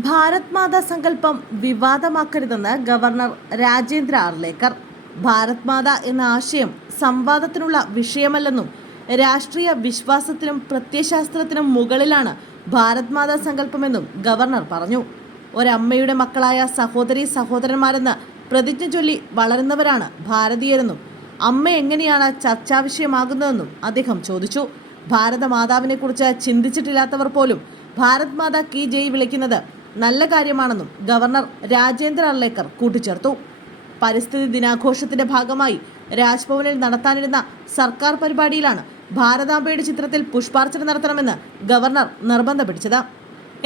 ഭാരത് മാതാ സങ്കല്പം വിവാദമാക്കരുതെന്ന് ഗവർണർ രാജേന്ദ്ര ആർലേക്കർ. ഭാരത് മാത എന്ന ആശയം സംവാദത്തിനുള്ള വിഷയമല്ലെന്നും രാഷ്ട്രീയ വിശ്വാസത്തിനും പ്രത്യയശാസ്ത്രത്തിനും മുകളിലാണ് ഭാരത് മാതാ സങ്കല്പമെന്നും ഗവർണർ പറഞ്ഞു. ഒരമ്മയുടെ മക്കളായ സഹോദരി സഹോദരന്മാരെന്ന് പ്രതിജ്ഞ ചൊല്ലി വളരുന്നവരാണ് ഭാരതീയരെന്നും അമ്മ എങ്ങനെയാണ് ചർച്ചാവിഷയമാകുന്നതെന്നും അദ്ദേഹം ചോദിച്ചു. ഭാരതമാതാവിനെക്കുറിച്ച് ചിന്തിച്ചിട്ടില്ലാത്തവർ പോലും ഭാരത് മാതാ കി ജയ് വിളിക്കുന്നത് നല്ല കാര്യമാണെന്നും ഗവർണർ രാജേന്ദ്ര അർലേക്കർ കൂട്ടിച്ചേർത്തു. പരിസ്ഥിതി ദിനാഘോഷത്തിന്റെ ഭാഗമായി രാജ്ഭവനിൽ നടത്താനിരുന്ന സർക്കാർ പരിപാടിയിലാണ് ഭാരതാംബയുടെ ചിത്രത്തിൽ പുഷ്പാർച്ചന നടത്തണമെന്ന് ഗവർണർ നിർബന്ധം പിടിച്ചത്.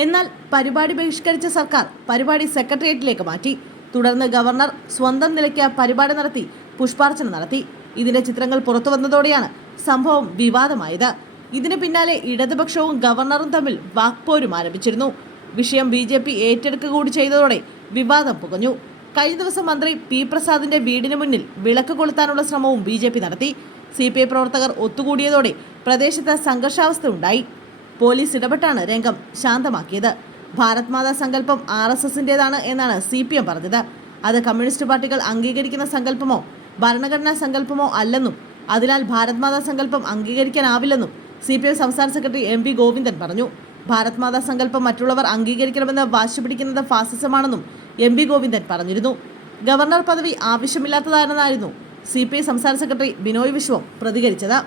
എന്നാൽ പരിപാടി ബഹിഷ്കരിച്ച സർക്കാർ പരിപാടി സെക്രട്ടേറിയറ്റിലേക്ക് മാറ്റി. തുടർന്ന് ഗവർണർ സ്വന്തം നിലയ്ക്ക് പരിപാടി നടത്തി പുഷ്പാർച്ചന നടത്തി. ഇതിന്റെ ചിത്രങ്ങൾ പുറത്തു വന്നതോടെയാണ് സംഭവം വിവാദമായത്. ഇതിന് പിന്നാലെ ഇടതുപക്ഷവും ഗവർണറും തമ്മിൽ വാക്പോരും ആരംഭിച്ചിരുന്നു. വിഷയം ബി ജെ പി ഏറ്റെടുക്കുക കൂടി ചെയ്തതോടെ വിവാദം പുകഞ്ഞു. കഴിഞ്ഞ ദിവസം മന്ത്രി പി പ്രസാദിന്റെ വീടിന് മുന്നിൽ വിളക്ക് കൊളുത്താനുള്ള ശ്രമവും ബി ജെ പി നടത്തി. സി പി ഐ പ്രവർത്തകർ ഒത്തുകൂടിയതോടെ പ്രദേശത്ത് സംഘർഷാവസ്ഥ ഉണ്ടായി. പോലീസ് ഇടപെട്ടാണ് രംഗം ശാന്തമാക്കിയത്. ഭാരത് മാതാ സങ്കല്പം ആർ എസ് എസിന്റെതാണ് എന്നാണ് സി പി എം പറഞ്ഞത്. അത് കമ്മ്യൂണിസ്റ്റ് പാർട്ടികൾ അംഗീകരിക്കുന്ന സങ്കല്പമോ ഭരണഘടനാ സങ്കല്പമോ അല്ലെന്നും അതിനാൽ ഭാരത് മാതാ സങ്കല്പം അംഗീകരിക്കാനാവില്ലെന്നും സി പി എം സംസ്ഥാന സെക്രട്ടറി എം വി ഗോവിന്ദൻ പറഞ്ഞു. ഭാരത് മാതാ സങ്കല്പം മറ്റുള്ളവർ അംഗീകരിക്കണമെന്ന് വാശി പിടിക്കുന്നത് ഫാസിസമാണെന്നും എം പി ഗോവിന്ദൻ പറഞ്ഞിരുന്നു. ഗവർണർ പദവി ആവശ്യമില്ലാത്തതാണെന്നായിരുന്നു സി പി ഐ സംസ്ഥാന സെക്രട്ടറി ബിനോയ് വിശ്വം പ്രതികരിച്ചത്.